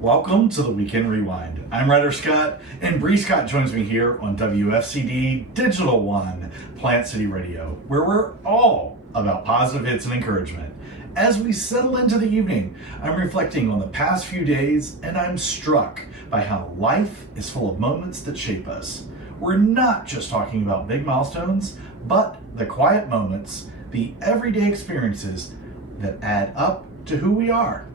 Welcome to the Weekend Rewind. I'm Ryder Scott, and Bre Scott joins me here on WFCD Digital One, Plant City Radio, where we're all about positive hits and encouragement. As we settle into the evening, I'm reflecting on the past few days, and I'm struck by how life is full of moments that shape us. We're not just talking about big milestones, but the quiet moments, the everyday experiences that add up to who we are.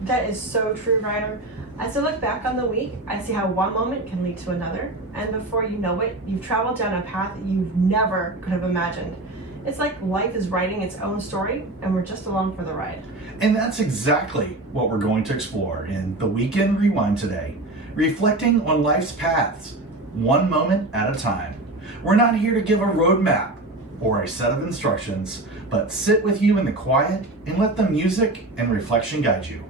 That is so true, Ryder. As I look back on the week, I see how one moment can lead to another, and before you know it, you've traveled down a path you never could have imagined. It's like life is writing its own story, and we're just along for the ride. And that's exactly what we're going to explore in the Weekend Rewind today, reflecting on life's paths, one moment at a time. We're not here to give a roadmap or a set of instructions, but sit with you in the quiet and let the music and reflection guide you.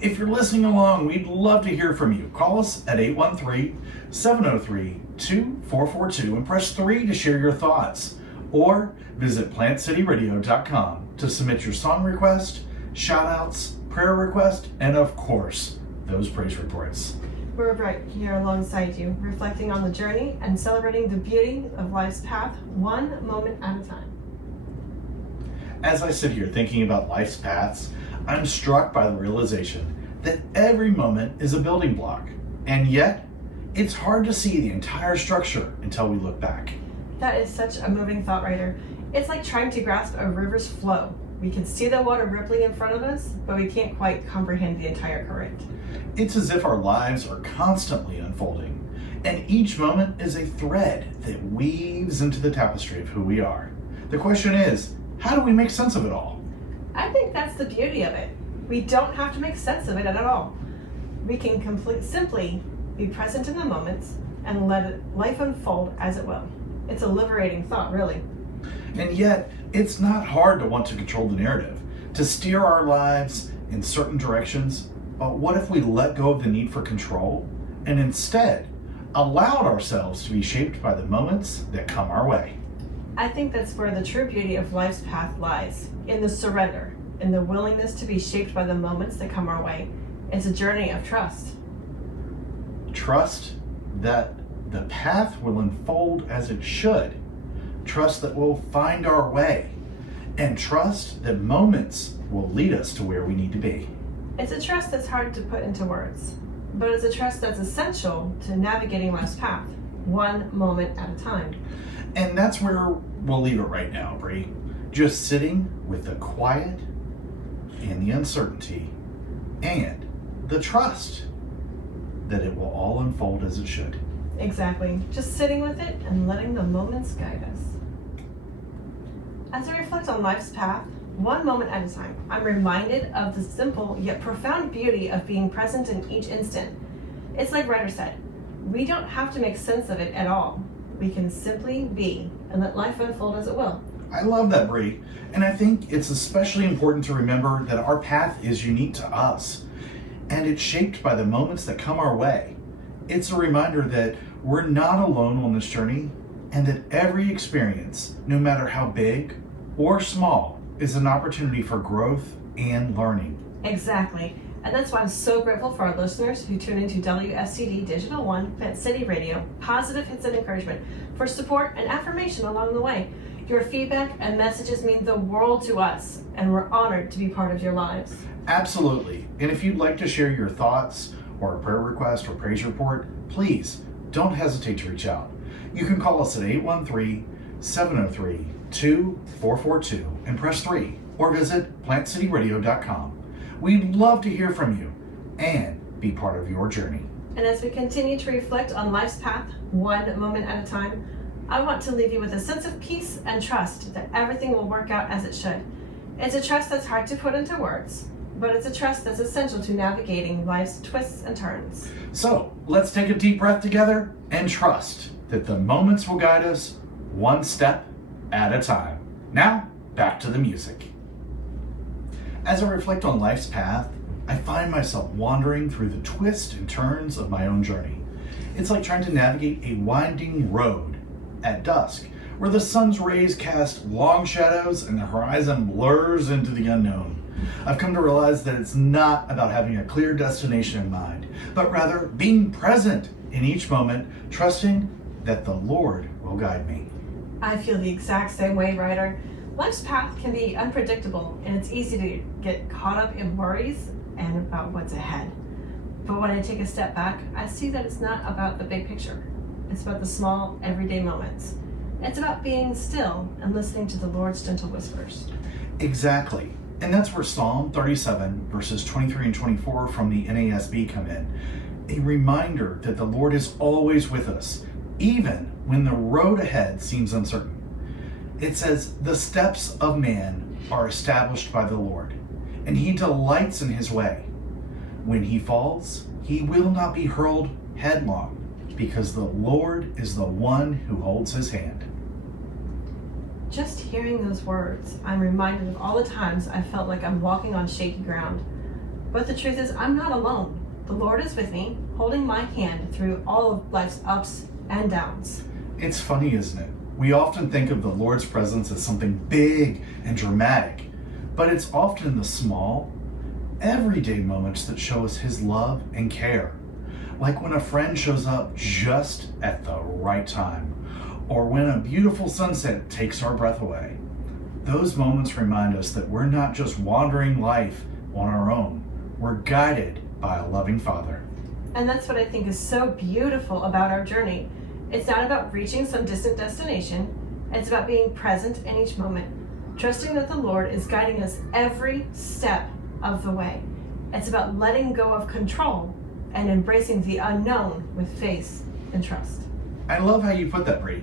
If you're listening along, we'd love to hear from you. Call us at 813-703-2442 and press 3 to share your thoughts. Or visit plantcityradio.com to submit your song request, shout-outs, prayer request, and of course, those praise reports. We're right here alongside you, reflecting on the journey and celebrating the beauty of life's path, one moment at a time. As I sit here thinking about life's paths, I'm struck by the realization that every moment is a building block, and yet it's hard to see the entire structure until we look back. That is such a moving thought, Ryder. It's like trying to grasp a river's flow. We can see the water rippling in front of us, but we can't quite comprehend the entire current. It's as if our lives are constantly unfolding, and each moment is a thread that weaves into the tapestry of who we are. The question is, how do we make sense of it all? I think that's the beauty of it. We don't have to make sense of it at all. We can simply be present in the moments and let life unfold as it will. It's a liberating thought, really. And yet, it's not hard to want to control the narrative, to steer our lives in certain directions. But what if we let go of the need for control and instead allowed ourselves to be shaped by the moments that come our way? I think that's where the true beauty of life's path lies, in the surrender, in the willingness to be shaped by the moments that come our way. It's a journey of trust. Trust that the path will unfold as it should. Trust that we'll find our way. And trust that moments will lead us to where we need to be. It's a trust that's hard to put into words, but it's a trust that's essential to navigating life's path, one moment at a time. And that's where we'll leave it right now, Bre. Just sitting with the quiet and the uncertainty and the trust that it will all unfold as it should. Exactly. Just sitting with it and letting the moments guide us. As I reflect on life's path, one moment at a time, I'm reminded of the simple yet profound beauty of being present in each instant. It's like Ryder said, we don't have to make sense of it at all. We can simply be and let life unfold as it will. I love that, Bre, and I think it's especially important to remember that our path is unique to us, and it's shaped by the moments that come our way. It's a reminder that we're not alone on this journey, and that every experience, no matter how big or small, is an opportunity for growth and learning. Exactly. And that's why I'm so grateful for our listeners who tune into WFCD Digital One, Plant City Radio, positive hits and encouragement, for support and affirmation along the way. Your feedback and messages mean the world to us, and we're honored to be part of your lives. Absolutely. And if you'd like to share your thoughts or a prayer request or praise report, please don't hesitate to reach out. You can call us at 813-703-2442 and press 3, or visit plantcityradio.com. We'd love to hear from you and be part of your journey. And as we continue to reflect on life's path, one moment at a time, I want to leave you with a sense of peace and trust that everything will work out as it should. It's a trust that's hard to put into words, but it's a trust that's essential to navigating life's twists and turns. So let's take a deep breath together and trust that the moments will guide us one step at a time. Now, back to the music. As I reflect on life's path, I find myself wandering through the twists and turns of my own journey. It's like trying to navigate a winding road at dusk, where the sun's rays cast long shadows and the horizon blurs into the unknown. I've come to realize that it's not about having a clear destination in mind, but rather being present in each moment, trusting that the Lord will guide me. I feel the exact same way, Ryder. Life's path can be unpredictable, and it's easy to get caught up in worries and about what's ahead. But when I take a step back, I see that it's not about the big picture. It's about the small, everyday moments. It's about being still and listening to the Lord's gentle whispers. Exactly. And that's where Psalm 37, verses 23 and 24 from the NASB come in. A reminder that the Lord is always with us, even when the road ahead seems uncertain. It says, "The steps of man are established by the Lord, and he delights in his way. When he falls, he will not be hurled headlong, because the Lord is the one who holds his hand." Just hearing those words, I'm reminded of all the times I felt like I'm walking on shaky ground. But the truth is, I'm not alone. The Lord is with me, holding my hand through all of life's ups and downs. It's funny, isn't it? We often think of the Lord's presence as something big and dramatic, but it's often the small, everyday moments that show us his love and care. Like when a friend shows up just at the right time, or when a beautiful sunset takes our breath away. Those moments remind us that we're not just wandering life on our own. We're guided by a loving Father. And that's what I think is so beautiful about our journey. It's not about reaching some distant destination. It's about being present in each moment, trusting that the Lord is guiding us every step of the way. It's about letting go of control and embracing the unknown with faith and trust. I love how you put that, Bre.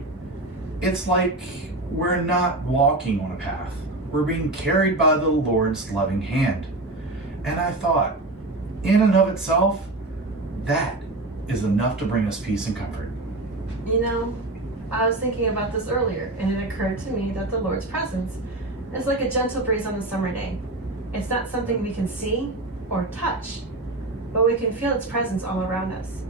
It's like we're not walking on a path. We're being carried by the Lord's loving hand. And I thought, in and of itself, that is enough to bring us peace and comfort. You know, I was thinking about this earlier, and it occurred to me that the Lord's presence is like a gentle breeze on a summer day. It's not something we can see or touch, but we can feel its presence all around us.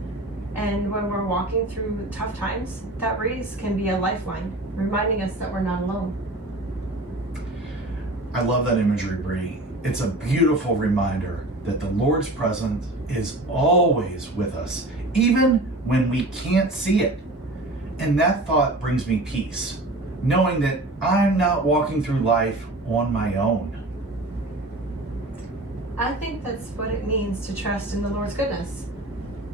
And when we're walking through tough times, that breeze can be a lifeline, reminding us that we're not alone. I love that imagery, Bre. It's a beautiful reminder that the Lord's presence is always with us, even when we can't see it. And that thought brings me peace, knowing that I'm not walking through life on my own. I think that's what it means to trust in the Lord's goodness.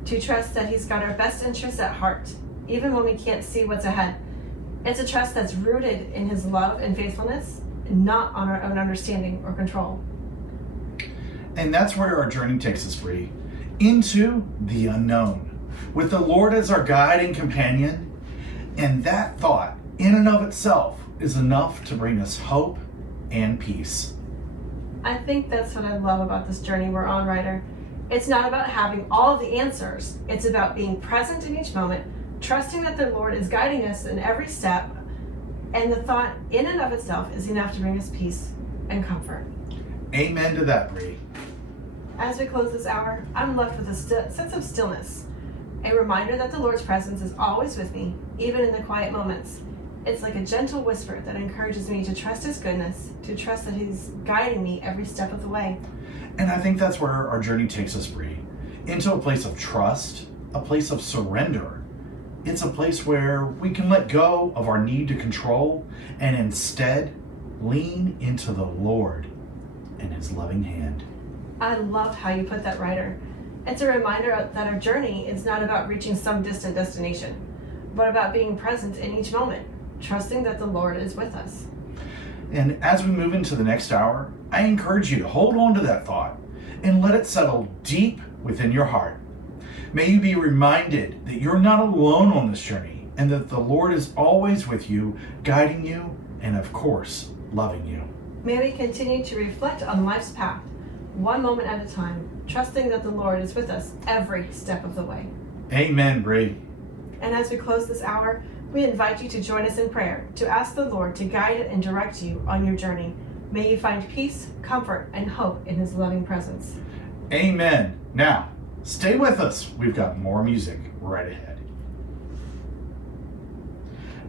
To trust that he's got our best interests at heart, even when we can't see what's ahead. It's a trust that's rooted in his love and faithfulness, and not on our own understanding or control. And that's where our journey takes us, Bre, into the unknown, with the Lord as our guide and companion. And that thought, in and of itself, is enough to bring us hope and peace. I think that's what I love about this journey we're on, Ryder. It's not about having all of the answers. It's about being present in each moment, trusting that the Lord is guiding us in every step, and the thought in and of itself is enough to bring us peace and comfort. Amen to that, Bre. As we close this hour, I'm left with a sense of stillness, a reminder that the Lord's presence is always with me, even in the quiet moments. It's like a gentle whisper that encourages me to trust his goodness, to trust that he's guiding me every step of the way. And I think that's where our journey takes us, Bre, into a place of trust, a place of surrender. It's a place where we can let go of our need to control and instead lean into the Lord and his loving hand. I love how you put that, Ryder. It's a reminder that our journey is not about reaching some distant destination, but about being present in each moment, trusting that the Lord is with us. And as we move into the next hour, I encourage you to hold on to that thought and let it settle deep within your heart. May you be reminded that you're not alone on this journey and that the Lord is always with you, guiding you, and of course, loving you. May we continue to reflect on life's path, one moment at a time, trusting that the Lord is with us every step of the way. Amen, Bre. And as we close this hour, we invite you to join us in prayer, to ask the Lord to guide and direct you on your journey. May you find peace, comfort, and hope in his loving presence. Amen. Now, stay with us. We've got more music right ahead.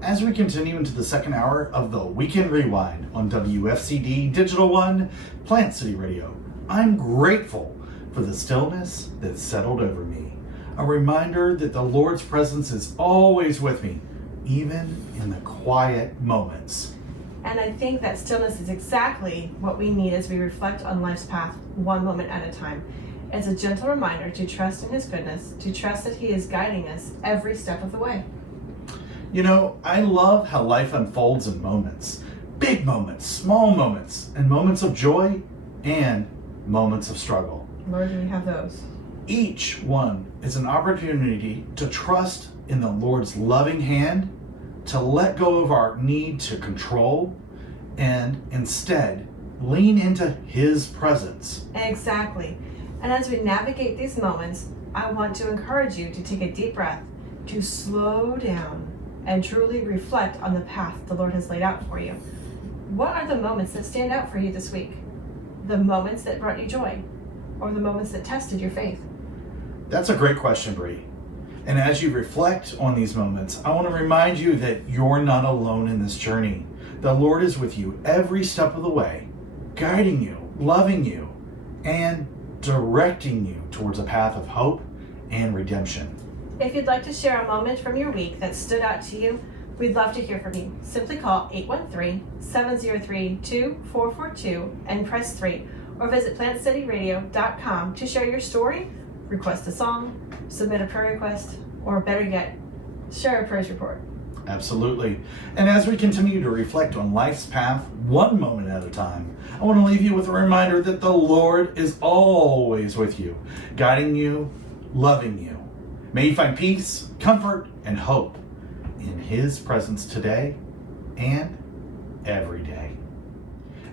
as we continue into the second hour of the Weekend Rewind on WFCD Digital One, Plant City Radio. I'm grateful for the stillness that settled over me, a reminder that the Lord's presence is always with me, even in the quiet moments. And I think that stillness is exactly what we need as we reflect on life's path, one moment at a time. It's a gentle reminder to trust in His goodness, to trust that He is guiding us every step of the way. You know, I love how life unfolds in moments. Big moments, small moments, and moments of joy and moments of struggle. Lord, do we have those? Each one is an opportunity to trust in the Lord's loving hand, to let go of our need to control, and instead lean into His presence. Exactly. And as we navigate these moments, I want to encourage you to take a deep breath, to slow down, and truly reflect on the path the Lord has laid out for you. What are the moments that stand out for you this week? The moments that brought you joy, or the moments that tested your faith? That's a great question, Bre. And as you reflect on these moments, I want to remind you that you're not alone in this journey. The Lord is with you every step of the way, guiding you, loving you, and directing you towards a path of hope and redemption. If you'd like to share a moment from your week that stood out to you, we'd love to hear from you. Simply call 813-703-2442 and press 3, or visit plantcityradio.com to share your story, request a song, submit a prayer request, or better yet, share a praise report. Absolutely. And as we continue to reflect on life's path, one moment at a time, I want to leave you with a reminder that the Lord is always with you, guiding you, loving you. May you find peace, comfort, and hope in His presence today and every day.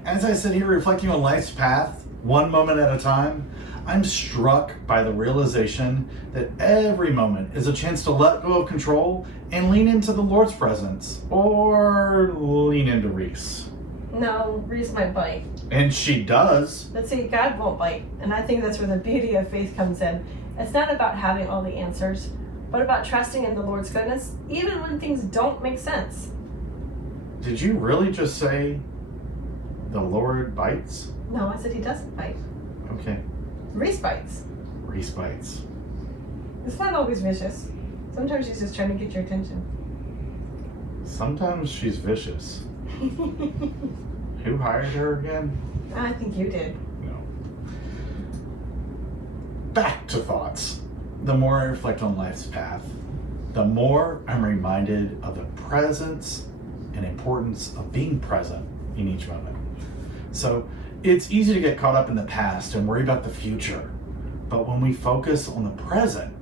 As I sit here reflecting on life's path, one moment at a time, I'm struck by the realization that every moment is a chance to let go of control and lean into the Lord's presence, or lean into Reese. No, Reese might bite. And she does. But see, God won't bite, and I think that's where the beauty of faith comes in. It's not about having all the answers, but about trusting in the Lord's goodness, even when things don't make sense. Did you really just say the Lord bites? No, I said He doesn't bite. Okay. Reese bites. Reese bites. It's not always vicious. Sometimes He's just trying to get your attention. Sometimes she's vicious. Who hired her again? I think you did. No. Back to thoughts. The more I reflect on life's path, the more I'm reminded of the presence and importance of being present in each moment. So it's easy to get caught up in the past and worry about the future. But when we focus on the present,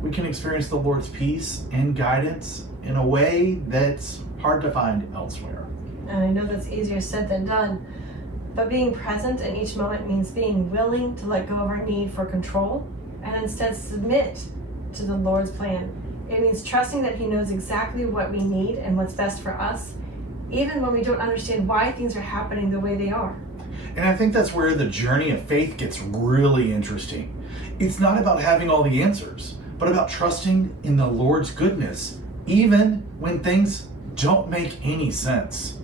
we can experience the Lord's peace and guidance in a way that's hard to find elsewhere. And I know that's easier said than done, but being present in each moment means being willing to let go of our need for control and instead submit to the Lord's plan. It means trusting that He knows exactly what we need and what's best for us, even when we don't understand why things are happening the way they are. And I think that's where the journey of faith gets really interesting. It's not about having all the answers, but about trusting in the Lord's goodness, even when things don't make any sense.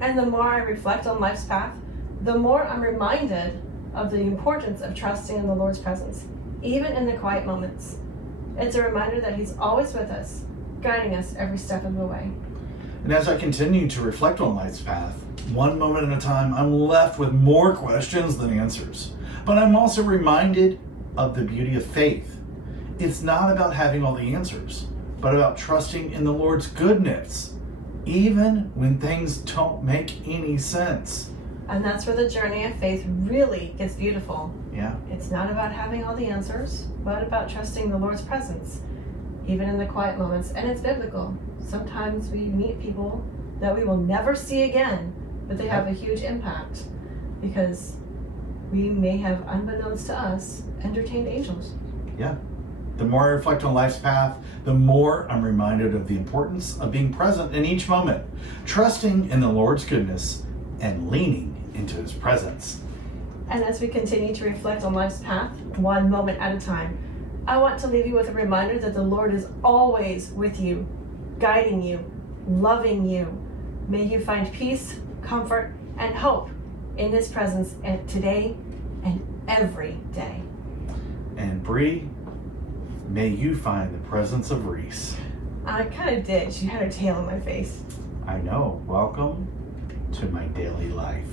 And the more I reflect on life's path, the more I'm reminded of the importance of trusting in the Lord's presence, even in the quiet moments. It's a reminder that He's always with us, guiding us every step of the way. And as I continue to reflect on life's path, one moment at a time, I'm left with more questions than answers. But I'm also reminded of the beauty of faith. It's not about having all the answers, but about trusting in the Lord's goodness, even when things don't make any sense. And that's where the journey of faith really gets beautiful. Yeah. It's not about having all the answers, but about trusting the Lord's presence, even in the quiet moments. And it's biblical. Sometimes we meet people that we will never see again, but they have a huge impact because we may have, unbeknownst to us, entertained angels. Yeah. The more I reflect on life's path, the more I'm reminded of the importance of being present in each moment, trusting in the Lord's goodness and leaning into His presence. And as we continue to reflect on life's path, one moment at a time, I want to leave you with a reminder that the Lord is always with you, guiding you, loving you. May you find peace, comfort, and hope in His presence today and every day. And Bre, may you find the presence of Reese. I kind of did. She had her tail in my face. I know. Welcome to my daily life.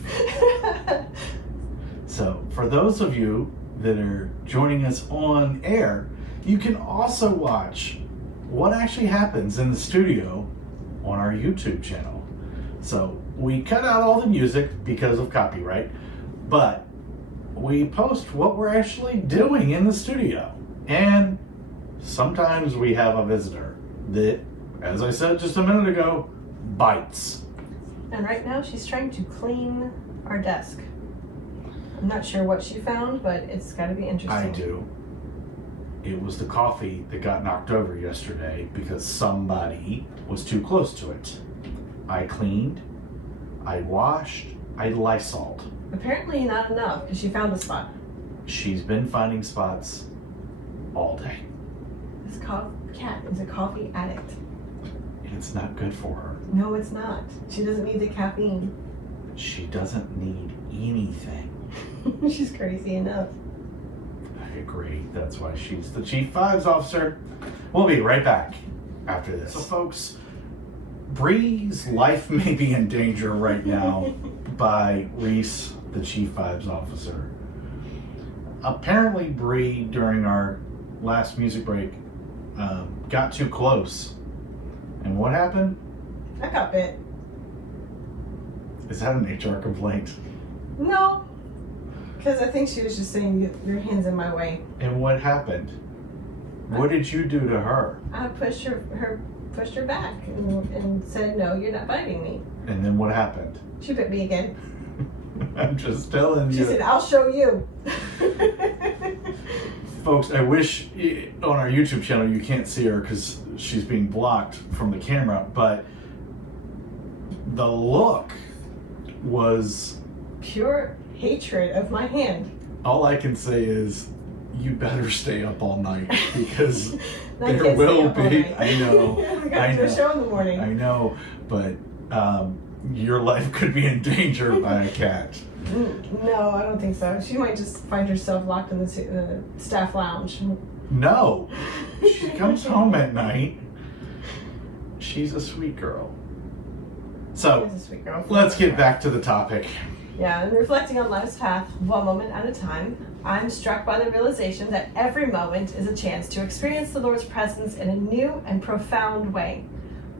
So, for those of you that are joining us on air, you can also watch what actually happens in the studio on our YouTube channel. So, we cut out all the music because of copyright, but we post what we're actually doing in the studio. And sometimes we have a visitor that, as I said just a minute ago, bites. And right now she's trying to clean our desk. I'm not sure what she found, but it's got to be interesting. I do. It was the coffee that got knocked over yesterday because somebody was too close to it. I cleaned, I washed, I Lysoled. Apparently not enough because she found a spot. She's been finding spots all day. This cat is a coffee addict. It's not good for her. No, it's not. She doesn't need the caffeine. She doesn't need anything. She's crazy enough. I agree. That's why she's the Chief Fives officer. We'll be right back after this. So, folks, Bre's life may be in danger right now by Reese, the Chief Fives officer. Apparently, Bre, during our last music break, got too close. And what happened? I got bit. Is that an HR complaint? No, because I think she was just saying your hand's in my way. And what happened? What did you do to her? I pushed her back and said, "No, you're not biting me." And then what happened? She bit me again. I'm just telling you. She said, "I'll show you." Folks, I wish on our YouTube channel you can't see her because she's being blocked from the camera, but the look was pure hatred of my hand. All I can say is you better stay up all night because I there can't will stay up all be. night. I know. We got to do a show in the morning. I know, but your life could be in danger by a cat. No, I don't think so. She might just find herself locked in the staff lounge. No. She comes home at night. She's a sweet girl. So, She's a sweet girl. let's get back to the topic. Yeah, and reflecting on life's path, one moment at a time, I'm struck by the realization that every moment is a chance to experience the Lord's presence in a new and profound way.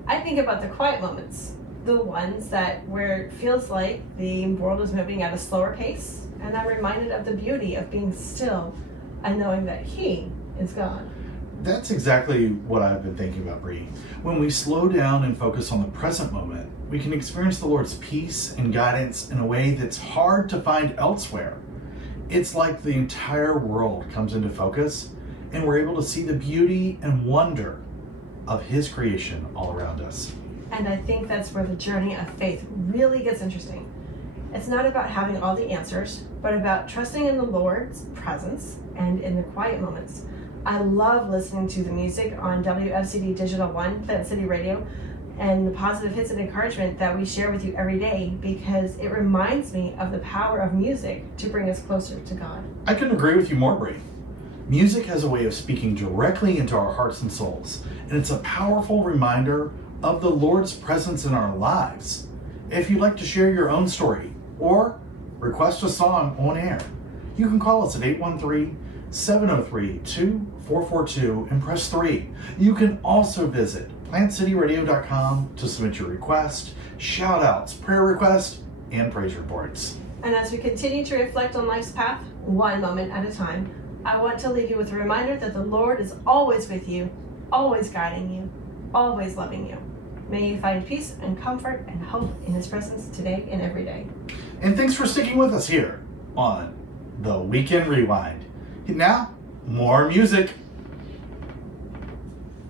I think about the quiet moments, the ones where it feels like the world is moving at a slower pace, and I'm reminded of the beauty of being still and knowing that He is God. That's exactly what I've been thinking about, Bre. When we slow down and focus on the present moment, we can experience the Lord's peace and guidance in a way that's hard to find elsewhere. It's like the entire world comes into focus, and we're able to see the beauty and wonder of His creation all around us. And I think that's where the journey of faith really gets interesting. It's not about having all the answers, but about trusting in the Lord's presence and in the quiet moments. I love listening to the music on WFCD Digital 1, Plant City Radio, and the positive hits and encouragement that we share with you every day because it reminds me of the power of music to bring us closer to God. I couldn't agree with you more, Bre. Music has a way of speaking directly into our hearts and souls, and it's a powerful reminder of the Lord's presence in our lives. If you'd like to share your own story or request a song on air, you can call us at 813-703-2442 and press 3. You can also visit plantcityradio.com to submit your request, shout outs, prayer requests, and praise reports. And as we continue to reflect on life's path, one moment at a time, I want to leave you with a reminder that the Lord is always with you, always guiding you, always loving you. May you find peace and comfort and hope in His presence today and every day. And thanks for sticking with us here on The Weekend Rewind. Now, more music.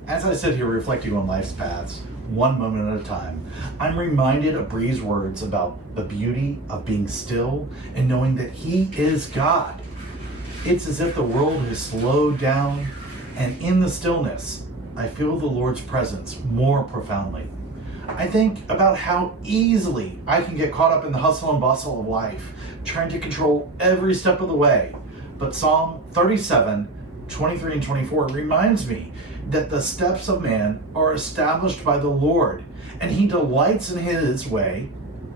As I sit here reflecting on life's paths, one moment at a time, I'm reminded of Bre's words about the beauty of being still and knowing that He is God. It's as if the world has slowed down, and in the stillness, I feel the Lord's presence more profoundly. I think about how easily I can get caught up in the hustle and bustle of life, trying to control every step of the way. But Psalm 37, 23 and 24 reminds me that the steps of man are established by the Lord, and he delights in his way.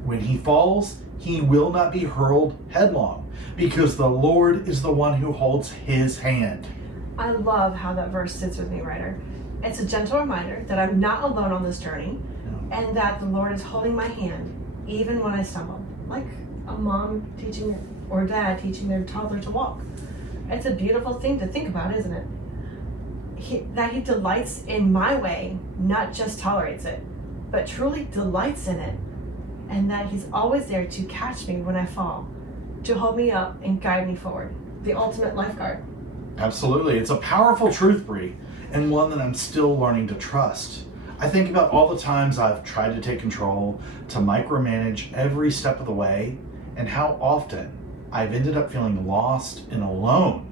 When he falls, he will not be hurled headlong, because the Lord is the one who holds his hand. I love how that verse sits with me, Ryder. It's a gentle reminder that I'm not alone on this journey, and that the Lord is holding my hand even when I stumble, like a mom teaching or dad teaching their toddler to walk. It's a beautiful thing to think about, isn't it? That he delights in my way, not just tolerates it, but truly delights in it, and that he's always there to catch me when I fall, to hold me up and guide me forward. The ultimate lifeguard. Absolutely. It's a powerful truth, Bre, and one that I'm still learning to trust. I think about all the times I've tried to take control, to micromanage every step of the way, and how often I've ended up feeling lost and alone.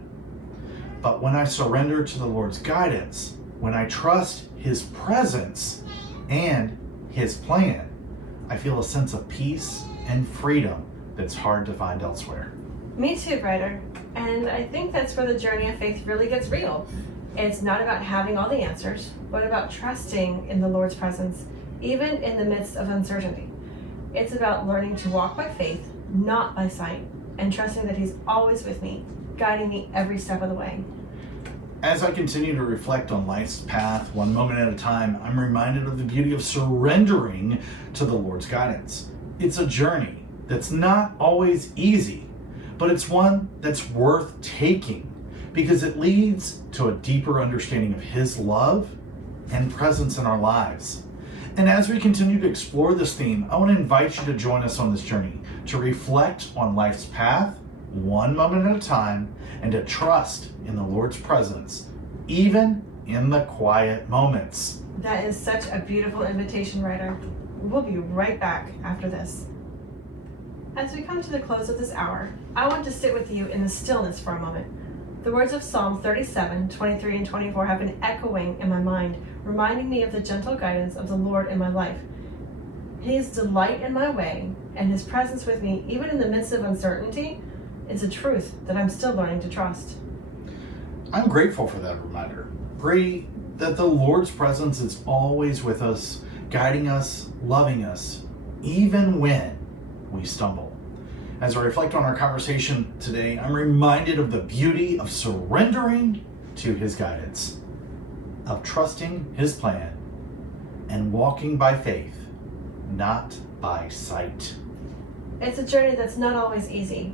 But when I surrender to the Lord's guidance, when I trust his presence and his plan, I feel a sense of peace and freedom that's hard to find elsewhere. Me too, Ryder. And I think that's where the journey of faith really gets real. It's not about having all the answers, but about trusting in the Lord's presence, even in the midst of uncertainty. It's about learning to walk by faith, not by sight, and trusting that he's always with me, guiding me every step of the way. As I continue to reflect on life's path, one moment at a time, I'm reminded of the beauty of surrendering to the Lord's guidance. It's a journey that's not always easy, but it's one that's worth taking because it leads to a deeper understanding of his love and presence in our lives. And as we continue to explore this theme, I want to invite you to join us on this journey, to reflect on life's path, one moment at a time, and to trust in the Lord's presence, even in the quiet moments. That is such a beautiful invitation, Ryder. We'll be right back after this. As we come to the close of this hour, I want to sit with you in the stillness for a moment. The words of Psalm 37, 23 and 24 have been echoing in my mind, reminding me of the gentle guidance of the Lord in my life. His delight in my way and his presence with me, even in the midst of uncertainty, is a truth that I'm still learning to trust. I'm grateful for that reminder, Bre, that the Lord's presence is always with us, guiding us, loving us, even when we stumble. As I reflect on our conversation today, I'm reminded of the beauty of surrendering to his guidance, of trusting his plan, and walking by faith, not by sight. It's a journey that's not always easy,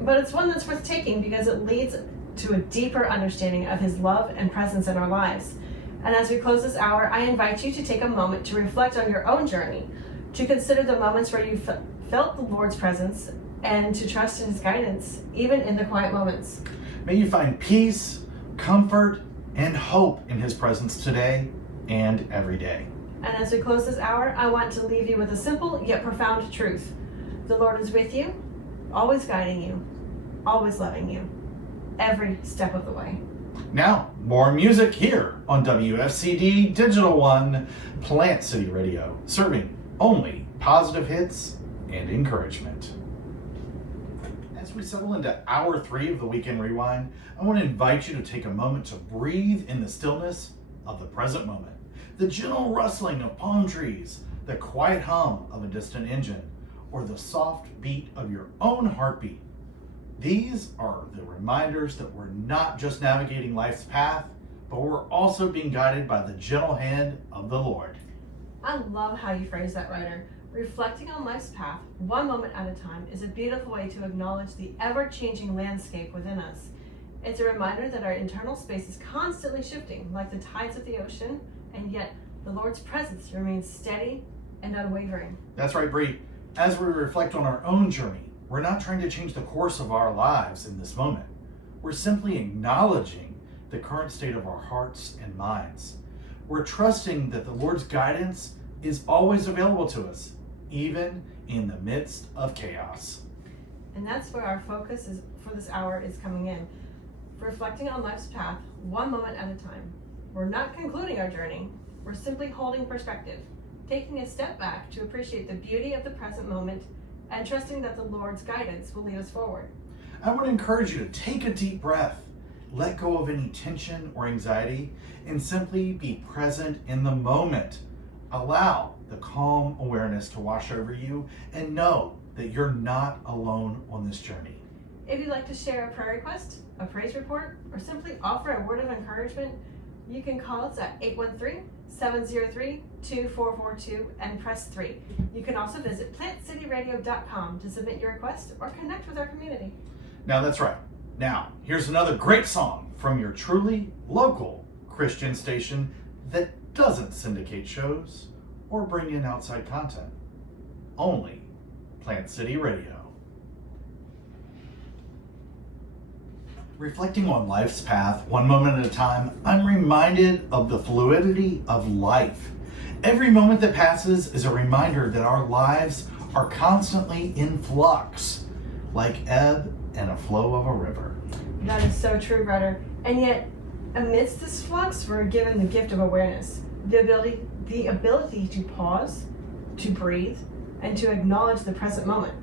but it's one that's worth taking because it leads to a deeper understanding of his love and presence in our lives. And as we close this hour, I invite you to take a moment to reflect on your own journey, to consider the moments where you felt the Lord's presence, and to trust in his guidance, even in the quiet moments. May you find peace, comfort, and hope in his presence today and every day. And as we close this hour, I want to leave you with a simple yet profound truth. The Lord is with you, always guiding you, always loving you, every step of the way. Now, more music here on WFCD Digital One, Plant City Radio, serving only positive hits and encouragement. As we settle into hour 3 of the Weekend Rewind, I want to invite you to take a moment to breathe in the stillness of the present moment. The gentle rustling of palm trees, the quiet hum of a distant engine, or the soft beat of your own heartbeat. These are the reminders that we're not just navigating life's path, but we're also being guided by the gentle hand of the Lord. I love how you phrase that, Ryder. Reflecting on life's path, one moment at a time, is a beautiful way to acknowledge the ever-changing landscape within us. It's a reminder that our internal space is constantly shifting, like the tides of the ocean, and yet the Lord's presence remains steady and unwavering. That's right, Bre. As we reflect on our own journey, we're not trying to change the course of our lives in this moment. We're simply acknowledging the current state of our hearts and minds. We're trusting that the Lord's guidance is always available to us, even in the midst of chaos. And that's where our focus is for this hour is coming in. Reflecting on life's path, one moment at a time. We're not concluding our journey. We're simply holding perspective, taking a step back to appreciate the beauty of the present moment and trusting that the Lord's guidance will lead us forward. I want to encourage you to take a deep breath, let go of any tension or anxiety, and simply be present in the moment. Allow the calm awareness to wash over you and know that you're not alone on this journey. If you'd like to share a prayer request, a praise report, or simply offer a word of encouragement, you can call us at 813-703-2442 and press 3. You can also visit plantcityradio.com to submit your request or connect with our community. Now that's right. Now, here's another great song from your truly local Christian station that doesn't syndicate shows or bring in outside content. Only Plant City Radio. Reflecting on life's path, one moment at a time, I'm reminded of the fluidity of life. Every moment that passes is a reminder that our lives are constantly in flux, like ebb and a flow of a river. That is so true, Ryder. And yet, amidst this flux, we're given the gift of awareness, the ability to pause, to breathe, and to acknowledge the present moment.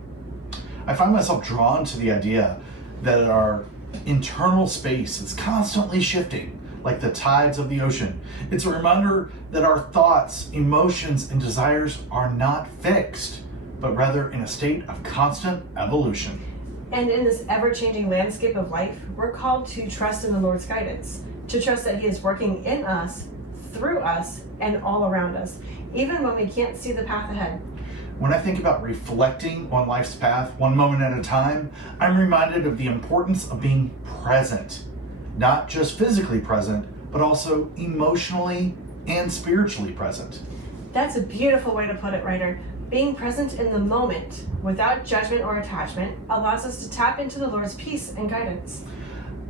I find myself drawn to the idea that our internal space is constantly shifting, like the tides of the ocean. It's a reminder that our thoughts, emotions, and desires are not fixed, but rather in a state of constant evolution. And in this ever-changing landscape of life, we're called to trust in the Lord's guidance, to trust that He is working in us, through us, and all around us, even when we can't see the path ahead. When I think about reflecting on life's path, one moment at a time, I'm reminded of the importance of being present. Not just physically present, but also emotionally and spiritually present. That's a beautiful way to put it, Ryder. Being present in the moment, without judgment or attachment, allows us to tap into the Lord's peace and guidance.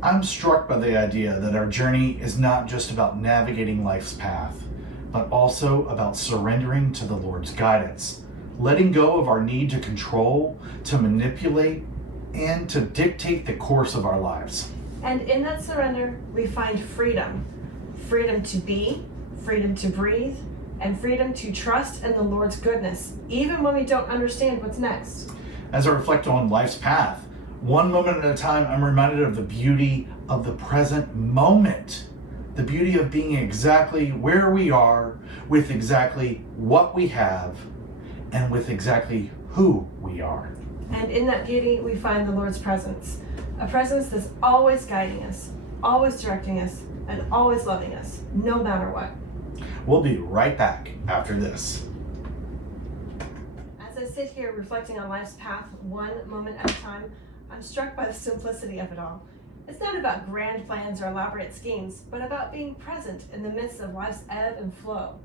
I'm struck by the idea that our journey is not just about navigating life's path, but also about surrendering to the Lord's guidance. Letting go of our need to control, to manipulate, and to dictate the course of our lives. And in that surrender, we find freedom. Freedom to be, freedom to breathe, and freedom to trust in the Lord's goodness, even when we don't understand what's next. As I reflect on life's path, one moment at a time, I'm reminded of the beauty of the present moment. The beauty of being exactly where we are, with exactly what we have, and with exactly who we are. And in that beauty, we find the Lord's presence. A presence that's always guiding us, always directing us, and always loving us, no matter what. We'll be right back after this. As I sit here reflecting on life's path, one moment at a time, I'm struck by the simplicity of it all. It's not about grand plans or elaborate schemes, but about being present in the midst of life's ebb and flow.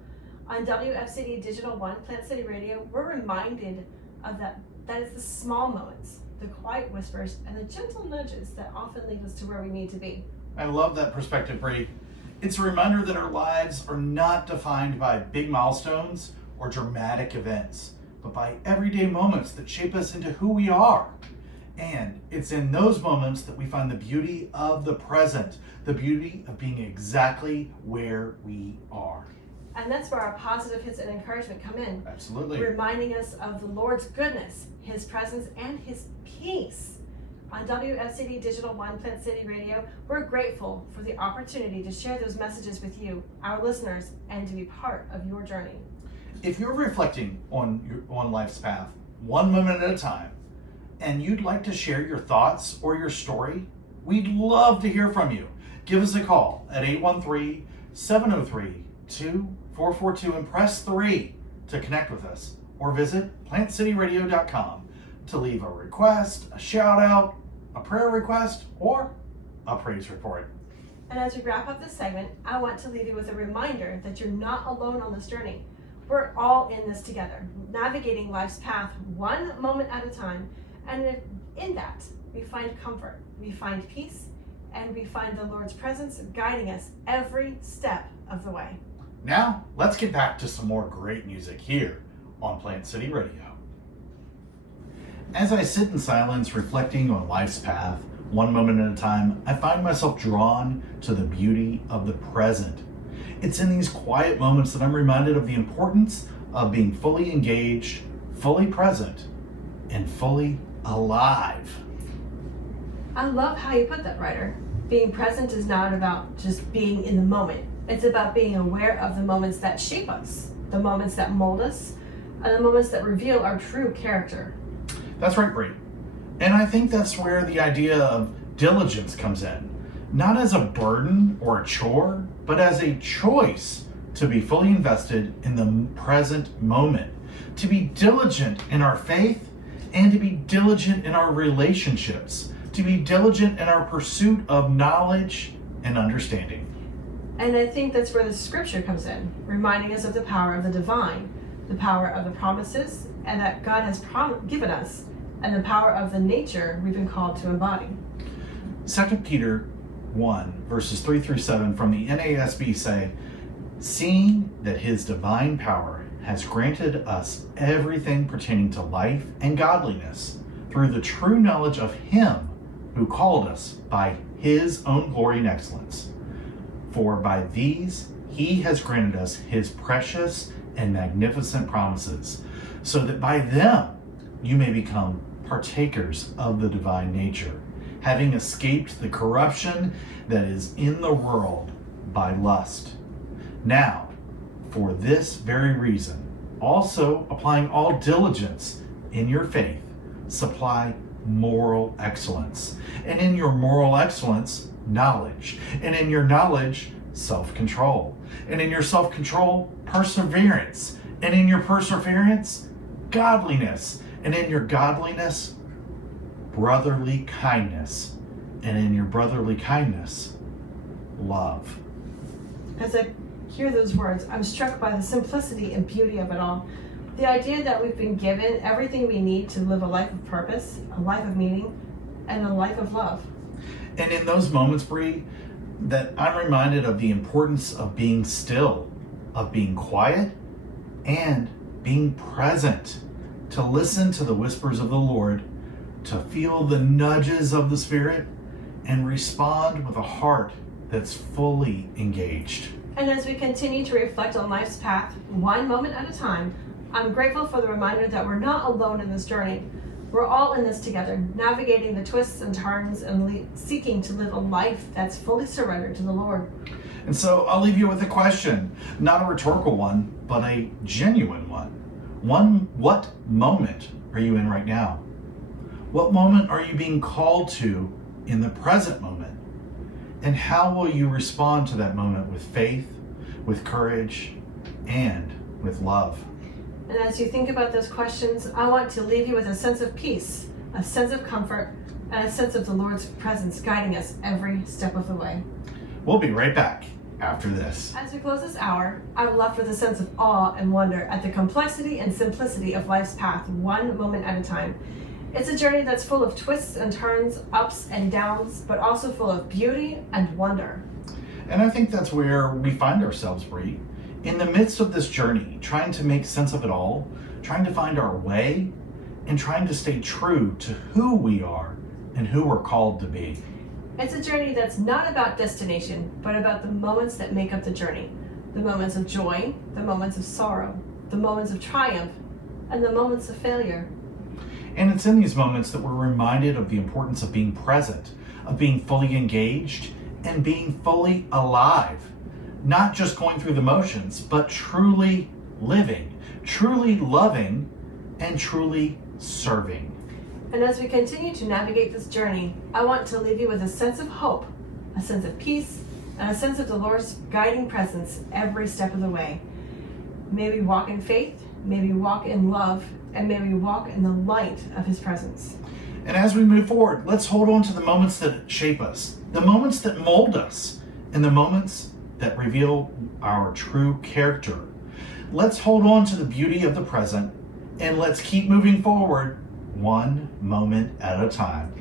On WFCD Digital 1 Plant City Radio, we're reminded of that it's the small moments, the quiet whispers, and the gentle nudges that often lead us to where we need to be. I love that perspective, Bre. It's a reminder that our lives are not defined by big milestones or dramatic events, but by everyday moments that shape us into who we are. And it's in those moments that we find the beauty of the present, the beauty of being exactly where we are. And that's where our positive hits and encouragement come in. Absolutely. Reminding us of the Lord's goodness, His presence, and His peace. On WFCD Digital 1 Plant City Radio, we're grateful for the opportunity to share those messages with you, our listeners, and to be part of your journey. If you're reflecting on life's path, one moment at a time, and you'd like to share your thoughts or your story, we'd love to hear from you. Give us a call at 813-703-2442 and press 3 to connect with us, or visit plantcityradio.com to leave a request, a shout out, a prayer request, or a praise report. And as we wrap up this segment, I want to leave you with a reminder that you're not alone on this journey. We're all in this together, navigating life's path one moment at a time. And in that, we find comfort, we find peace, and we find the Lord's presence guiding us every step of the way. Now, let's get back to some more great music here on Plant City Radio. As I sit in silence reflecting on life's path, one moment at a time, I find myself drawn to the beauty of the present. It's in these quiet moments that I'm reminded of the importance of being fully engaged, fully present, and fully alive. I love how you put that, Ryder. Being present is not about just being in the moment. It's about being aware of the moments that shape us, the moments that mold us, and the moments that reveal our true character. That's right, Bre. And I think that's where the idea of diligence comes in. Not as a burden or a chore, but as a choice to be fully invested in the present moment, to be diligent in our faith, and to be diligent in our relationships, to be diligent in our pursuit of knowledge and understanding. And I think that's where the scripture comes in, reminding us of the power of the divine, the power of the promises, and that God has given us, and the power of the nature we've been called to embody. 2 Peter 1, verses 3 through 7 from the NASB say, "Seeing that his divine power has granted us everything pertaining to life and godliness through the true knowledge of him who called us by his own glory and excellence. For by these he has granted us his precious and magnificent promises, so that by them you may become partakers of the divine nature, having escaped the corruption that is in the world by lust. Now, for this very reason, also applying all diligence in your faith, supply moral excellence, and in your moral excellence, knowledge, and in your knowledge, self-control, and in your self-control, perseverance, and in your perseverance, godliness, and in your godliness, brotherly kindness, and in your brotherly kindness, love." As I hear those words, I'm struck by the simplicity and beauty of it all. The idea that we've been given everything we need to live a life of purpose, a life of meaning, and a life of love. And in those moments, Bre, that I'm reminded of the importance of being still, of being quiet, and being present, to listen to the whispers of the Lord, to feel the nudges of the Spirit, and respond with a heart that's fully engaged. And as we continue to reflect on life's path, one moment at a time, I'm grateful for the reminder that we're not alone in this journey. We're all in this together, navigating the twists and turns and seeking to live a life that's fully surrendered to the Lord. And so I'll leave you with a question, not a rhetorical one, but a genuine one. What moment are you in right now? What moment are you being called to in the present moment? And how will you respond to that moment with faith, with courage, and with love? And as you think about those questions, I want to leave you with a sense of peace, a sense of comfort, and a sense of the Lord's presence guiding us every step of the way. We'll be right back after this. As we close this hour, I'm left with a sense of awe and wonder at the complexity and simplicity of life's path, one moment at a time. It's a journey that's full of twists and turns, ups and downs, but also full of beauty and wonder. And I think that's where we find ourselves, Bre. In the midst of this journey, trying to make sense of it all, trying to find our way, and trying to stay true to who we are and who we're called to be. It's a journey that's not about destination, but about the moments that make up the journey. The moments of joy, the moments of sorrow, the moments of triumph, and the moments of failure. And it's in these moments that we're reminded of the importance of being present, of being fully engaged, and being fully alive. Not just going through the motions, but truly living, truly loving, and truly serving. And as we continue to navigate this journey, I want to leave you with a sense of hope, a sense of peace, and a sense of the Lord's guiding presence every step of the way. May we walk in faith, may we walk in love, and may we walk in the light of His presence. And as we move forward, let's hold on to the moments that shape us, the moments that mold us, and the moments that reveal our true character. Let's hold on to the beauty of the present, and let's keep moving forward one moment at a time.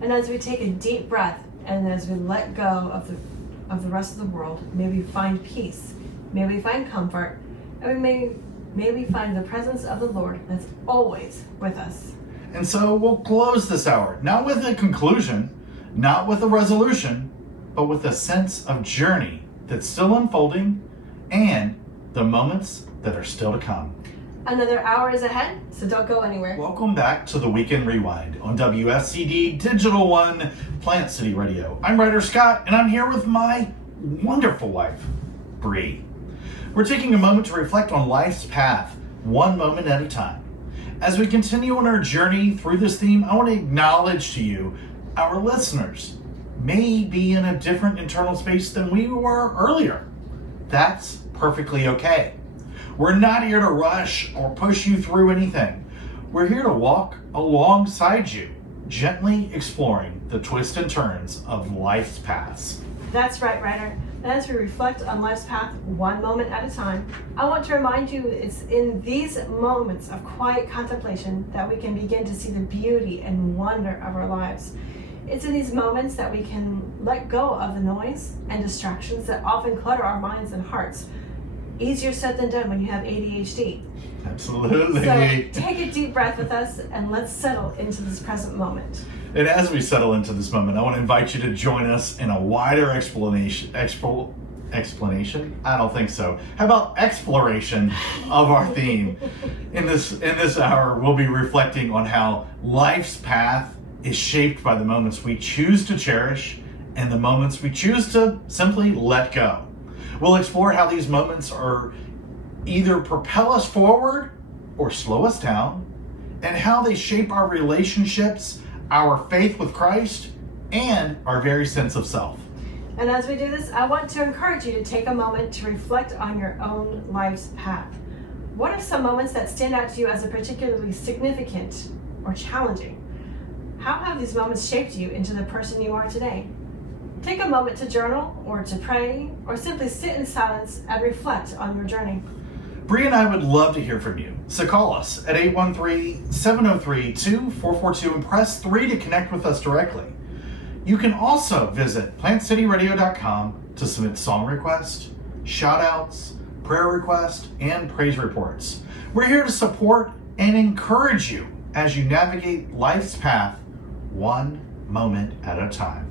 And as we take a deep breath, and as we let go of the rest of the world, may we find peace, may we find comfort, and may we find the presence of the Lord that's always with us. And so we'll close this hour, not with a conclusion, not with a resolution, but with a sense of journey that's still unfolding and the moments that are still to come. Another hour is ahead, so don't go anywhere. Welcome back to the Weekend Rewind on WFCD Digital One, Plant City Radio. I'm Ryder Scott, and I'm here with my wonderful wife, Bre. We're taking a moment to reflect on life's path, one moment at a time. As we continue on our journey through this theme, I want to acknowledge to you, our listeners, may be in a different internal space than we were earlier. That's perfectly okay. We're not here to rush or push you through anything. We're here to walk alongside you, gently exploring the twists and turns of life's paths. That's right, Ryder. And as we reflect on life's path one moment at a time, I want to remind you it's in these moments of quiet contemplation that we can begin to see the beauty and wonder of our lives. It's in these moments that we can let go of the noise and distractions that often clutter our minds and hearts. Easier said than done when you have ADHD. Absolutely. So take a deep breath with us and let's settle into this present moment. And as we settle into this moment, I want to invite you to join us in a wider explanation? I don't think so. How about exploration of our theme? In this hour, we'll be reflecting on how life's path is shaped by the moments we choose to cherish and the moments we choose to simply let go. We'll explore how these moments are either propel us forward or slow us down, and how they shape our relationships, our faith with Christ, and our very sense of self. And as we do this, I want to encourage you to take a moment to reflect on your own life's path. What are some moments that stand out to you as a particularly significant or challenging? How have these moments shaped you into the person you are today? Take a moment to journal or to pray or simply sit in silence and reflect on your journey. Bre and I would love to hear from you, so call us at 813-703-2442 and press 3 to connect with us directly. You can also visit plantcityradio.com to submit song requests, shout-outs, prayer requests, and praise reports. We're here to support and encourage you as you navigate life's path one moment at a time.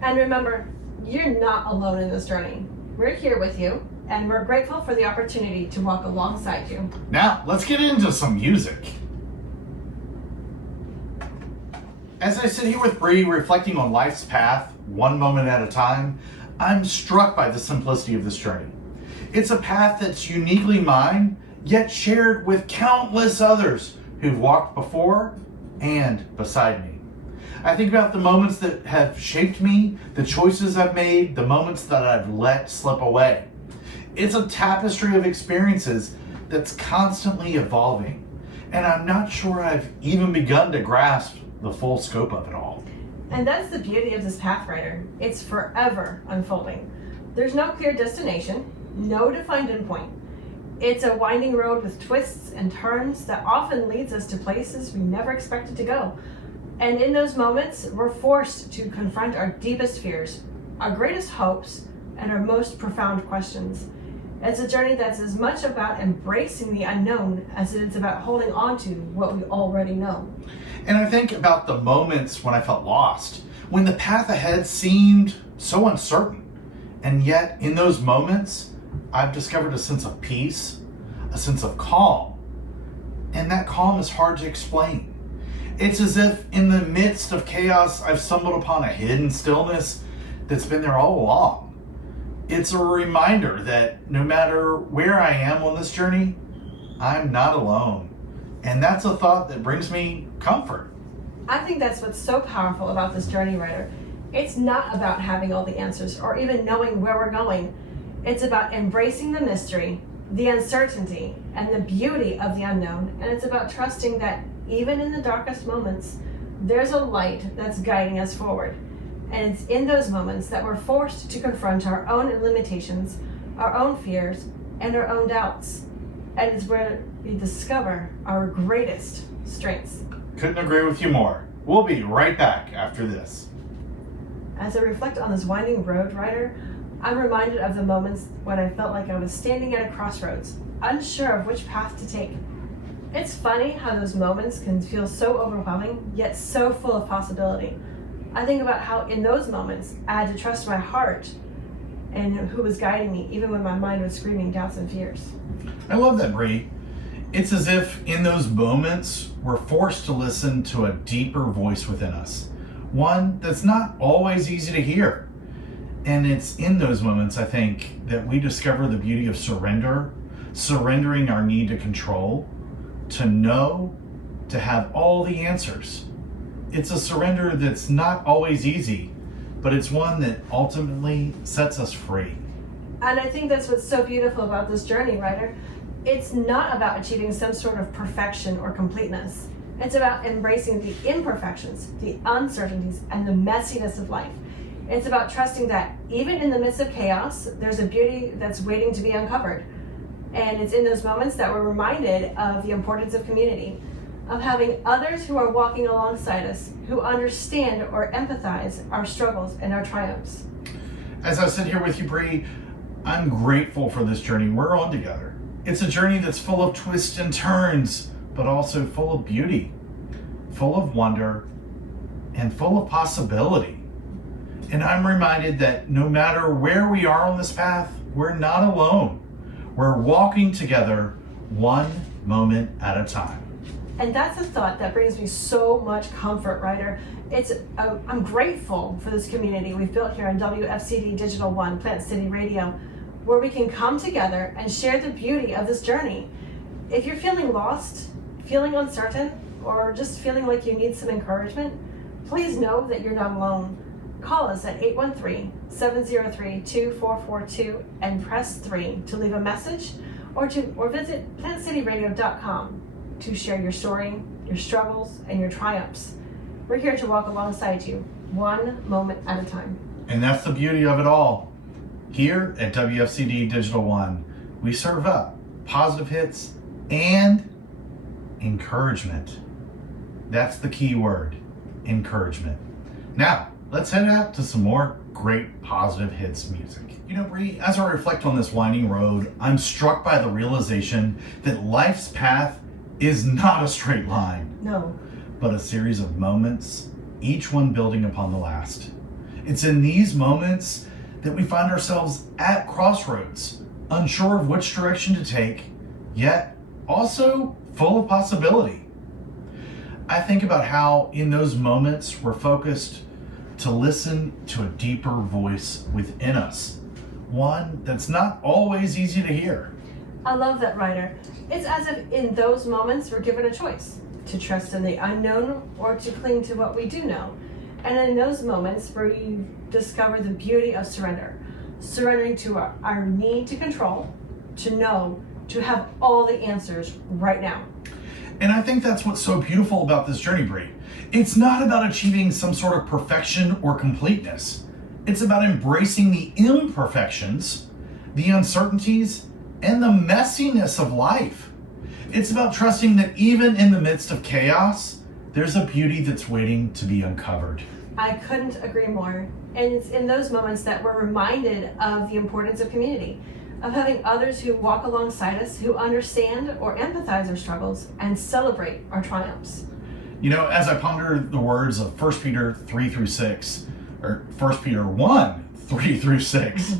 And remember, you're not alone in this journey. We're here with you, and we're grateful for the opportunity to walk alongside you. Now, let's get into some music. As I sit here with Bre reflecting on life's path, one moment at a time, I'm struck by the simplicity of this journey. It's a path that's uniquely mine, yet shared with countless others who've walked before and beside me. I think about the moments that have shaped me, the choices I've made, the moments that I've let slip away. It's a tapestry of experiences that's constantly evolving, and I'm not sure I've even begun to grasp the full scope of it all. And that's the beauty of this path, Ryder. It's forever unfolding. There's no clear destination, no defined endpoint. It's a winding road with twists and turns that often leads us to places we never expected to go. And in those moments, we're forced to confront our deepest fears, our greatest hopes, and our most profound questions. It's a journey that's as much about embracing the unknown as it is about holding on to what we already know. And I think about the moments when I felt lost, when the path ahead seemed so uncertain. And yet, in those moments, I've discovered a sense of peace, a sense of calm. And that calm is hard to explain. It's as if in the midst of chaos, I've stumbled upon a hidden stillness that's been there all along. It's a reminder that no matter where I am on this journey, I'm not alone. And that's a thought that brings me comfort. I think that's what's so powerful about this journey, Ryder. It's not about having all the answers or even knowing where we're going. It's about embracing the mystery, the uncertainty, and the beauty of the unknown. And it's about trusting that even in the darkest moments, there's a light that's guiding us forward. And it's in those moments that we're forced to confront our own limitations, our own fears, and our own doubts. And it's where we discover our greatest strengths. Couldn't agree with you more. We'll be right back after this. As I reflect on this winding road, Ryder, I'm reminded of the moments when I felt like I was standing at a crossroads, unsure of which path to take. It's funny how those moments can feel so overwhelming, yet so full of possibility. I think about how in those moments I had to trust my heart and who was guiding me, even when my mind was screaming doubts and fears. I love that, Bre. It's as if in those moments, we're forced to listen to a deeper voice within us, one that's not always easy to hear. And it's in those moments, I think, that we discover the beauty of surrendering our need to control, to know, to have all the answers. It's a surrender that's not always easy, but it's one that ultimately sets us free. And I think that's what's so beautiful about this journey, Ryder. It's not about achieving some sort of perfection or completeness. It's about embracing the imperfections, the uncertainties, and the messiness of life. It's about trusting that even in the midst of chaos, there's a beauty that's waiting to be uncovered. And it's in those moments that we're reminded of the importance of community, of having others who are walking alongside us, who understand or empathize our struggles and our triumphs. As I sit here with you, Bre, I'm grateful for this journey we're on together. It's a journey that's full of twists and turns, but also full of beauty, full of wonder, and full of possibility. And I'm reminded that no matter where we are on this path, we're not alone. We're walking together one moment at a time. And that's a thought that brings me so much comfort, Ryder. I'm grateful for this community we've built here on WFCD Digital One, Plant City Radio, where we can come together and share the beauty of this journey. If you're feeling lost, feeling uncertain, or just feeling like you need some encouragement, please know that you're not alone. Call us at 813-703-2442 and press 3 to leave a message, or visit plantcityradio.com to share your story, your struggles, and your triumphs. We're here to walk alongside you, one moment at a time. And that's the beauty of it all. Here at WFCD Digital One, we serve up positive hits and encouragement. That's the key word, encouragement. Now, let's head out to some more great positive hits music. You know, Bre, as I reflect on this winding road, I'm struck by the realization that life's path is not a straight line. No. But a series of moments, each one building upon the last. It's in these moments that we find ourselves at crossroads, unsure of which direction to take, yet also full of possibility. I think about how in those moments we're focused to listen to a deeper voice within us, one that's not always easy to hear. I love that, Ryder. It's as if in those moments we're given a choice to trust in the unknown or to cling to what we do know. And in those moments where you discover the beauty of surrendering to our need to control, to know, to have all the answers right now. And I think that's what's so beautiful about this journey, Bre. It's not about achieving some sort of perfection or completeness. It's about embracing the imperfections, the uncertainties, and the messiness of life. It's about trusting that even in the midst of chaos, there's a beauty that's waiting to be uncovered. I couldn't agree more. And it's in those moments that we're reminded of the importance of community, of having others who walk alongside us, who understand or empathize our struggles and celebrate our triumphs. You know, as I ponder the words of 1 Peter 3-6, or 1 Peter 1:3-6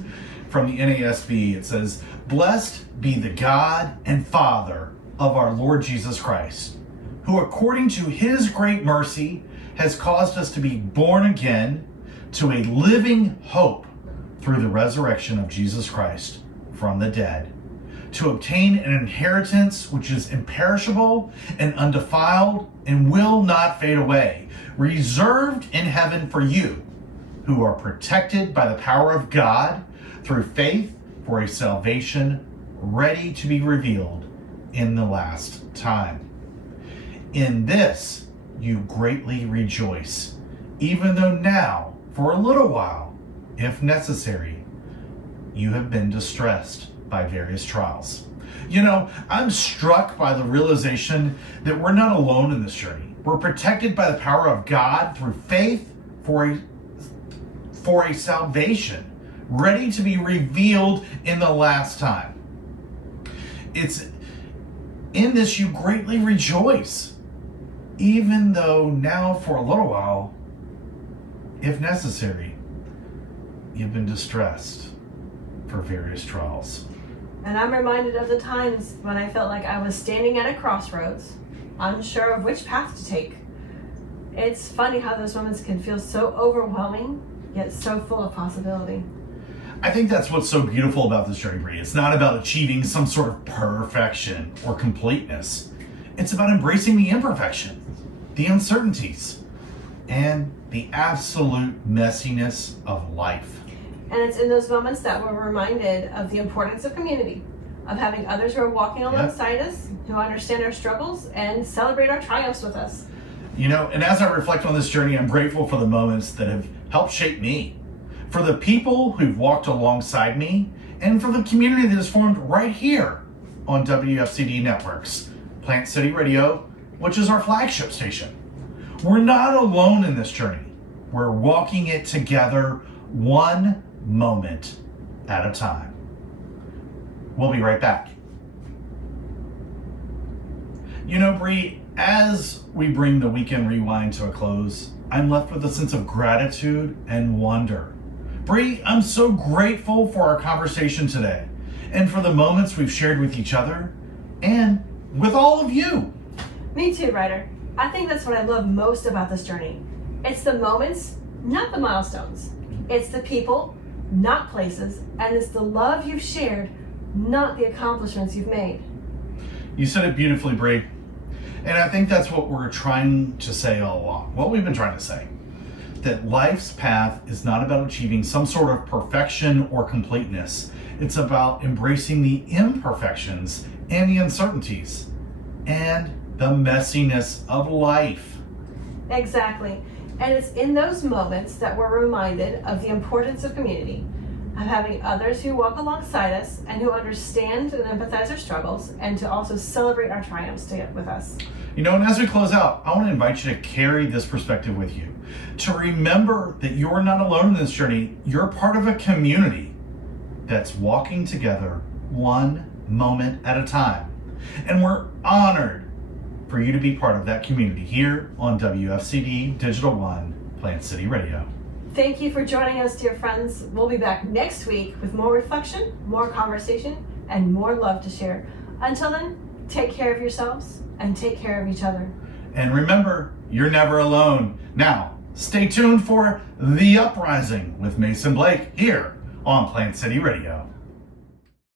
from the NASB, it says, "Blessed be the God and Father of our Lord Jesus Christ, who according to his great mercy has caused us to be born again to a living hope through the resurrection of Jesus Christ from the dead, to obtain an inheritance which is imperishable and undefiled and will not fade away, reserved in heaven for you, who are protected by the power of God through faith for a salvation ready to be revealed in the last time. In this you greatly rejoice, even though now, for a little while, if necessary, you have been distressed by various trials." You know, I'm struck by the realization that we're not alone in this journey. We're protected by the power of God through faith for a salvation ready to be revealed in the last time. It's in this you greatly rejoice, even though now for a little while, if necessary, you've been distressed for various trials. And I'm reminded of the times when I felt like I was standing at a crossroads, unsure of which path to take. It's funny how those moments can feel so overwhelming, yet so full of possibility. I think that's what's so beautiful about this journey, Bre. It's not about achieving some sort of perfection or completeness. It's about embracing the imperfection, the uncertainties, and the absolute messiness of life. And it's in those moments that we're reminded of the importance of community, of having others who are walking alongside us, who understand our struggles and celebrate our triumphs with us. You know, and as I reflect on this journey, I'm grateful for the moments that have helped shape me, for the people who've walked alongside me, and for the community that is formed right here on WFCD Networks, Plant City Radio, which is our flagship station. We're not alone in this journey. We're walking it together, one moment at a time. We'll be right back. You know, Bre, as we bring the weekend rewind to a close, I'm left with a sense of gratitude and wonder. Bre, I'm so grateful for our conversation today and for the moments we've shared with each other and with all of you. Me too, Ryder. I think that's what I love most about this journey. It's the moments, not the milestones. It's the people, not places, and it's the love you've shared, not the accomplishments you've made. You said it beautifully, Bre. And I think that's what we're trying to say all along. What we've been trying to say. That life's path is not about achieving some sort of perfection or completeness. It's about embracing the imperfections and the uncertainties and the messiness of life. Exactly. And it's in those moments that we're reminded of the importance of community, of having others who walk alongside us and who understand and empathize our struggles, and to also celebrate our triumphs with us. You know, and as we close out, I want to invite you to carry this perspective with you. To remember that you're not alone in this journey. You're part of a community that's walking together one moment at a time. And we're honored for you to be part of that community here on WFCD Digital One, Plant City Radio. Thank you for joining us, dear friends. We'll be back next week with more reflection, more conversation, and more love to share. Until then, take care of yourselves and take care of each other. And remember, you're never alone. Now, stay tuned for The Uprising with Mason Blake here on Plant City Radio.